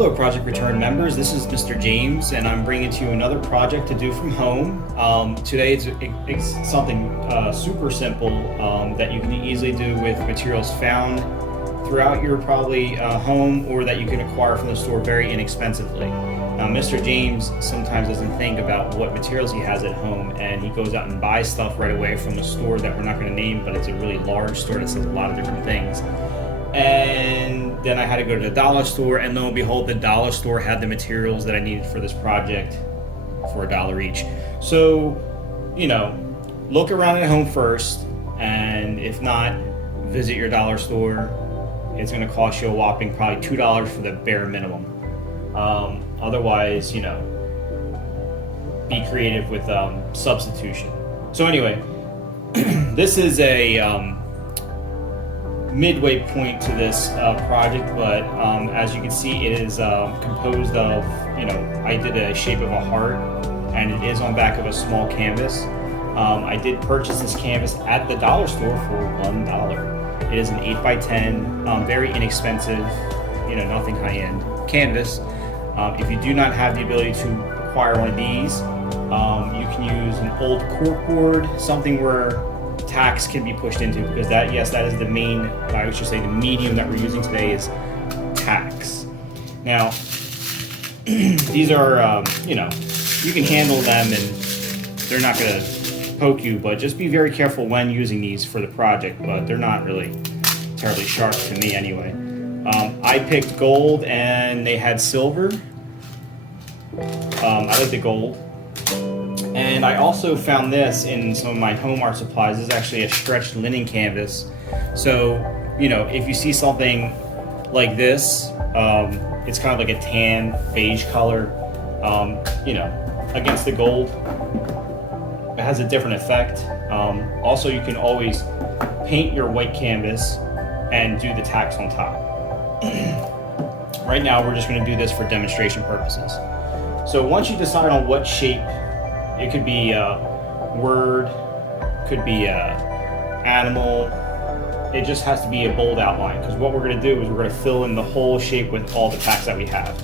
Hello Project Return members, this is Mr. James and I'm bringing to you another project to do from home. Today it's something super simple that you can easily do with materials found throughout your probably home or that you can acquire from the store very inexpensively. Now Mr. James sometimes doesn't think about what materials he has at home and he goes out and buys stuff right away from a store that we're not going to name, but it's a really large store that sells a lot of different things. And then I had to go to the dollar store, and lo and behold, the dollar store had the materials that I needed for this project for $1 each. So, look around at home first, and if not, visit your dollar store. It's going to cost you a whopping probably $2 for the bare minimum. Otherwise, be creative with substitution. So anyway, this is a midway point to this project, but as you can see, it is composed of, I did a shape of a heart, and it is on back of a small canvas. I did purchase this canvas at the dollar store for $1. It is an 8x10, very inexpensive, nothing high-end canvas. If you do not have the ability to acquire one of these, you can use an old corkboard, something where tacks can be pushed into, because that is the main, I should say the medium that we're using today is tacks. Now, these are, you can handle them and they're not going to poke you, but just be very careful when using these for the project, but they're not really terribly sharp to me anyway. I picked gold and they had silver. I like the gold. And I also found this in some of my home art supplies. This is actually a stretched linen canvas. So, if you see something like this, it's kind of like a tan beige color, against the gold. It has a different effect. Also, you can always paint your white canvas and do the tacks on top. Right now, we're just going to do this for demonstration purposes. So once you decide on what shape, it could be a word, could be a animal. It just has to be a bold outline, because what we're going to do is we're going to fill in the whole shape with all the tacks that we have.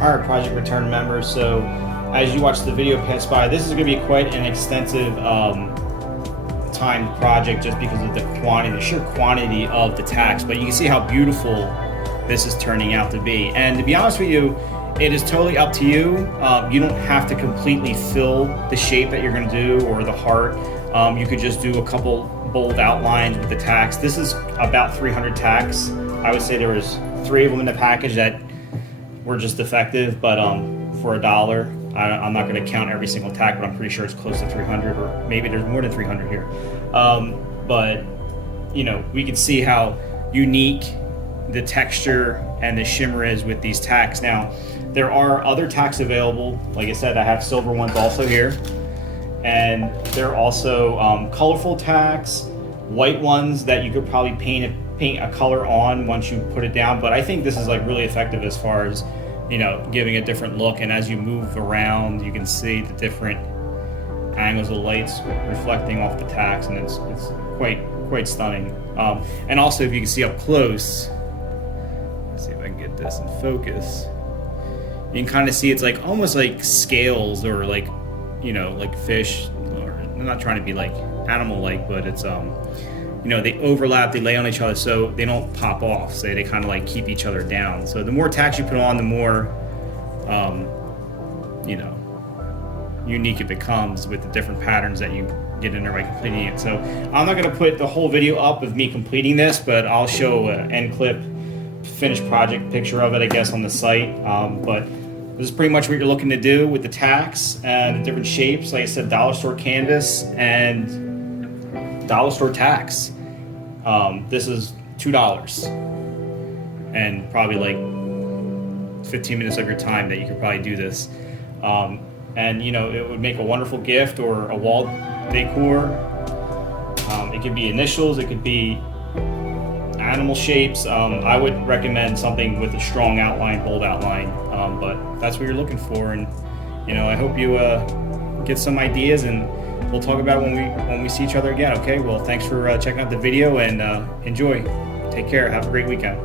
Alright, Project Return members, so as you watch the video pass by, this is going to be quite an extensive timed project just because of the sheer quantity of the tacks, but you can see how beautiful this is turning out to be. And to be honest with you, it is totally up to you. You don't have to completely fill the shape that you're going to do or the heart. You could just do a couple bold outlines with the tacks. This is about 300 tacks. I would say there was 3 of them in the package that were just defective, but for $1, I'm not going to count every single tack, but I'm pretty sure it's close to 300, or maybe there's more than 300 here. But you know, we can see how unique the texture and the shimmer is with these tacks. Now, there are other tacks available. Like I said, I have silver ones also here, and there are also colorful tacks, white ones that you could probably paint a color on once you put it down. But I think this is like really effective as far as, you know, giving a different look. And as you move around, you can see the different angles of lights reflecting off the tacks, and it's quite stunning. And also, if you can see up close, let's see if I can get this in focus, you can kind of see it's like almost like scales, or like, you know, like fish, or I'm not trying to be like animal-like, but it's you know, they overlap, they lay on each other so they don't pop off, so they kind of like keep each other down. So the more tacks you put on, the more you know, unique it becomes with the different patterns that you get in there by completing it. So I'm not going to put the whole video up of me completing this, but I'll show an end clip, finished project picture of it, I guess, on the site. But this is pretty much what you're looking to do with the tacks and the different shapes. Like I said, dollar store canvas and dollar store tacks. This is $2 and probably like 15 minutes of your time that you could probably do this. And you know, it would make a wonderful gift or a wall decor. It could be initials, it could be animal shapes. I would recommend something with a strong outline, bold outline, but that's what you're looking for. And you know, I hope you get some ideas, and we'll talk about it when we see each other again. Okay, well, thanks for checking out the video, and enjoy. Take care. Have a great weekend.